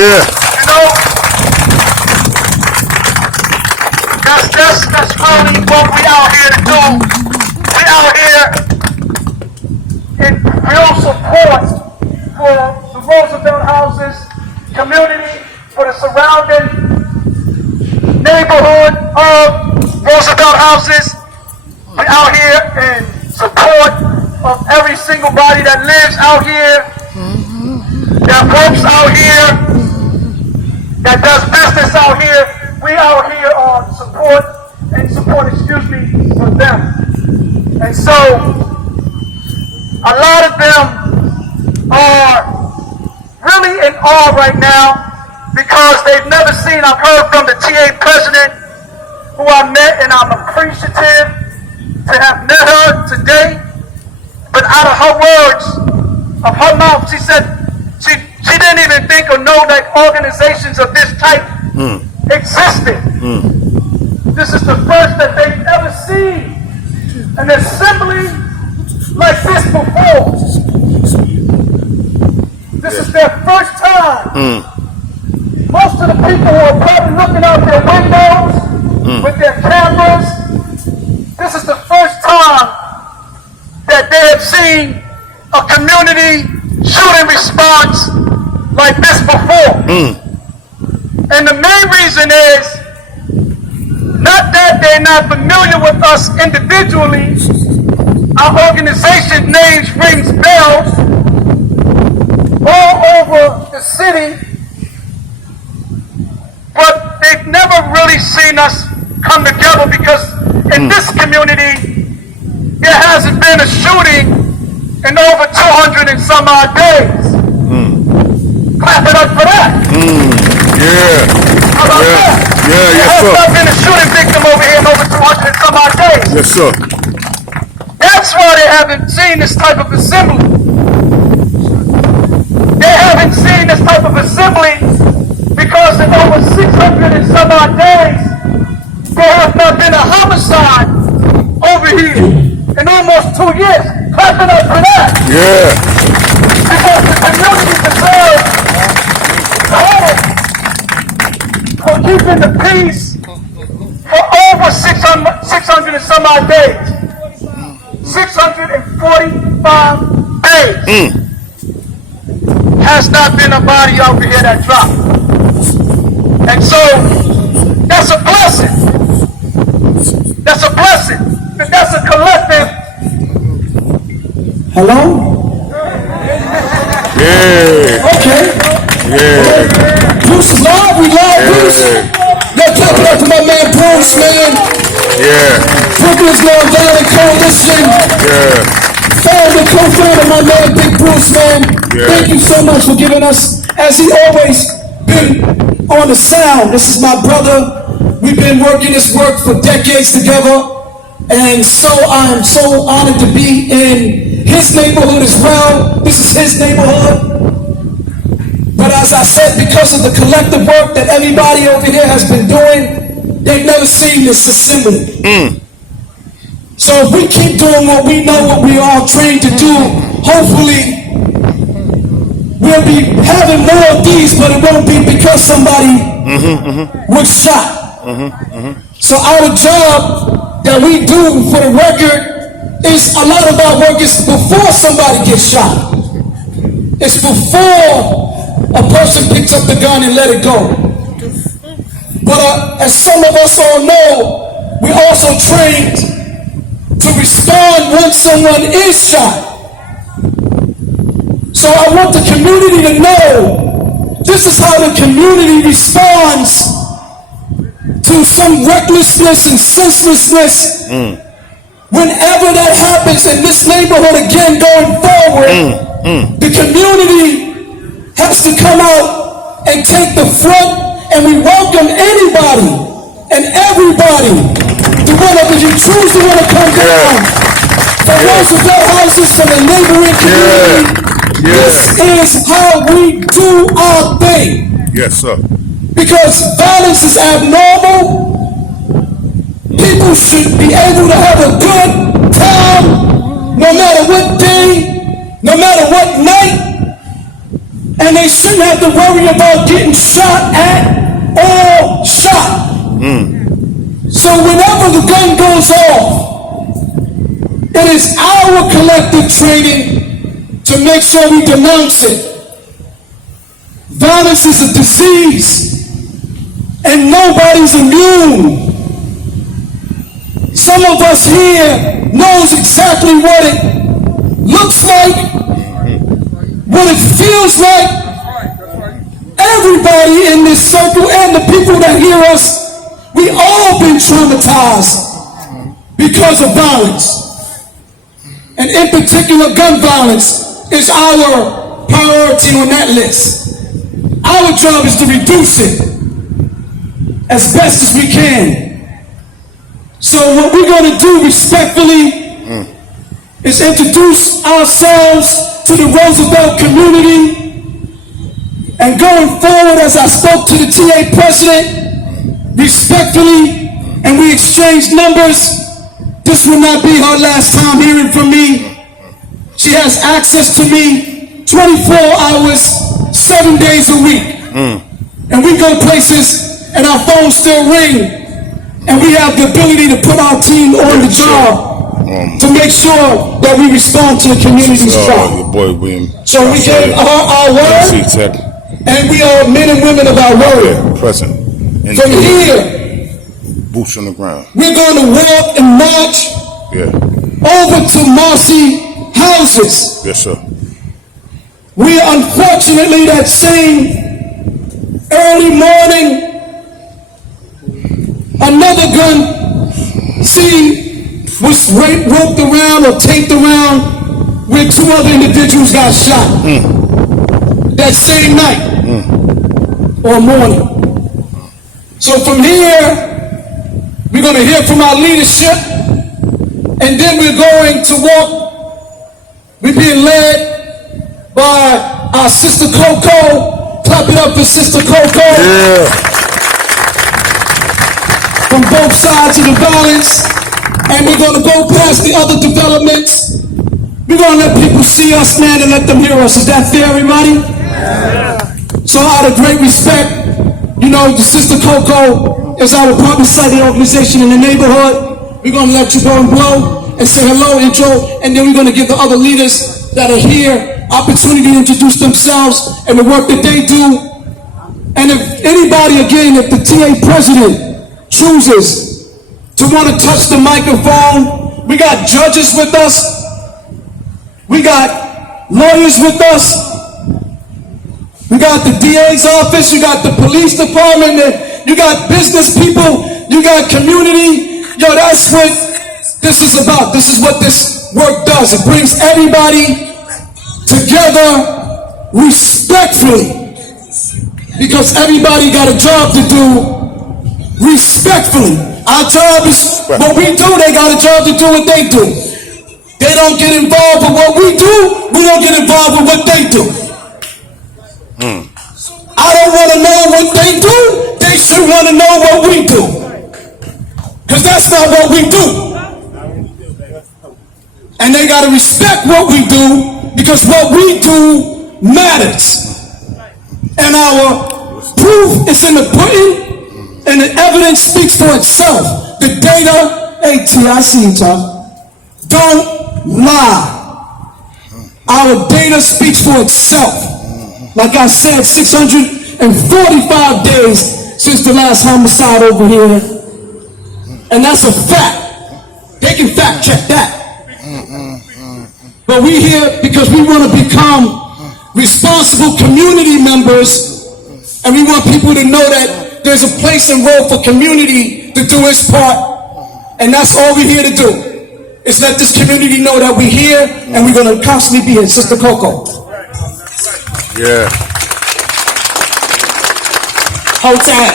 Yeah. You know, that's really what we out here to do. We out here in real support for the Roosevelt houses, community, for the surrounding neighborhood of Roosevelt houses. We out here in support of every single body that lives out here, that works out here, that does business out here. We out here on support for them. And so a lot of them are really in awe right now because they've never seen. I've heard from the TA president who I met, and I'm appreciative to have met her today. But out of her words, of her mouth, she said she didn't even think or know that organizations of this type existed. This is the first that they've ever seen an assembly like this before. This is their first time. Most of the people who are probably looking out their windows with their cameras, this is the first time that they have seen a community shooting response like this before. And the main reason is not that they're not familiar with us individually. Our organization names rings bells all over the city, but they've never really seen us come together because in this community there hasn't been a shooting in over 200 and some odd days. Clap it up for that. Yeah. How about that? Yeah, There yes, has sir. not been a shooting victim over here in over 200 and some odd days. Yes, sir. That's why they haven't seen this type of assembly. They haven't seen this type of assembly because in over 600 and some odd days, there has not been a homicide over here in almost 2 years. Clap it up for that. Yeah. Because the community deserves credit for keeping the peace for over 600 and some odd days. 645 days. Has not been a body over here that dropped. And so, that's a blessing. That's a blessing. And that's a collective. Hello? Yeah. Okay. Yeah. Bruce is live. We live, Bruce. Let's talk about to my man Bruce, man. Yeah. Brooklyn's Long Valley Coalition. Yeah. Founder, co-founder, my man Big Bruce, man. Yeah. Thank you so much for giving us, as he always been on the sound. This is my brother. We've been working this work for decades together. And so I'm so honored to be in his neighborhood as well. This is his neighborhood. But as I said, because of the collective work that everybody over here has been doing, they've never seen this assembly. So if we keep doing what we know, what we are trained to do, hopefully we'll be having more of these, but it won't be because somebody was shot. So our job that we do for the record is a lot of our work is before somebody gets shot. It's before a person picks up the gun and let it go. But as some of us all know, we're also trained to respond once someone is shot. So I want the community to know this is how the community responds to some recklessness and senselessness. Whenever that happens in this neighborhood again going forward, the community has to come out and take the front, and we welcome anybody and everybody to run up if you choose to want to come down. For Roosevelt houses from the neighboring community, this is how we do our thing. Yes, sir. Because violence is abnormal. People should be able to have a good time no matter what day, no matter what night. And they shouldn't have to worry about getting shot at or shot. So whenever the gun goes off, it is our collective training to make sure we denounce it. Violence is a disease, and nobody's immune. Some of us here knows exactly what it looks like, what it feels like. Everybody in this circle and the people that hear us, we all been traumatized because of violence. And in particular, gun violence is our priority on that list. Our job is to reduce it as best as we can. So what we're going to do respectfully is introduce ourselves to the Roosevelt community. And going forward, as I spoke to the TA president, respectfully, and we exchanged numbers, this will not be her last time hearing from me. She has access to me 24 hours, 7 days a week. And we go places and our phones still ring. And we have the ability to put our team on the job to make sure that we respond to the community's call. Your boy William. So we gave our word, and we are men and women of our word. Present. From here, boots on the ground. We're going to walk and march over to Marcy houses. Yes, sir. We unfortunately that same early morning, another gun scene was roped around or taped around where 2 other individuals got shot that same night or morning. So from here, we're going to hear from our leadership, and then we're going to walk. We're being led by our sister Coco. Clap it up for Sister Coco. Yeah. From both sides of the violence, and we're going to go past the other developments. We're going to let people see us, man, and let them hear us. Is that fair, everybody? Yeah. So out of great respect, you know, the Sister Coco is our partner sighted organization in the neighborhood. We're going to let you go and blow and say hello, intro, and then we're going to give the other leaders that are here opportunity to introduce themselves and the work that they do. And if anybody, again, if the TA president chooses to want to touch the microphone, we got judges with us, we got lawyers with us, we got the DA's office, you got the police department, you got business people, you got community. Yo, that's what this is about. This is what this work does. It brings everybody together respectfully, because everybody got a job to do respectfully. Our job is what we do. They got a job to do what they do. They don't get involved with what we do. We don't get involved with what they do. I don't want to know what they do. They should want to know what we do, because that's not what we do. And they got to respect what we do, because what we do matters. And our proof is in the pudding, and the evidence speaks for itself. The data, I see it, y'all. Don't lie. Our data speaks for itself. Like I said, 645 days since the last homicide over here. And that's a fact. They can fact check that. But we here because we want to become responsible community members, and we want people to know that there's a place and role for community to do its part, and that's all we're here to do, is let this community know that we're here, and we're going to constantly be here. Sister Coco. Yeah. Hold tight.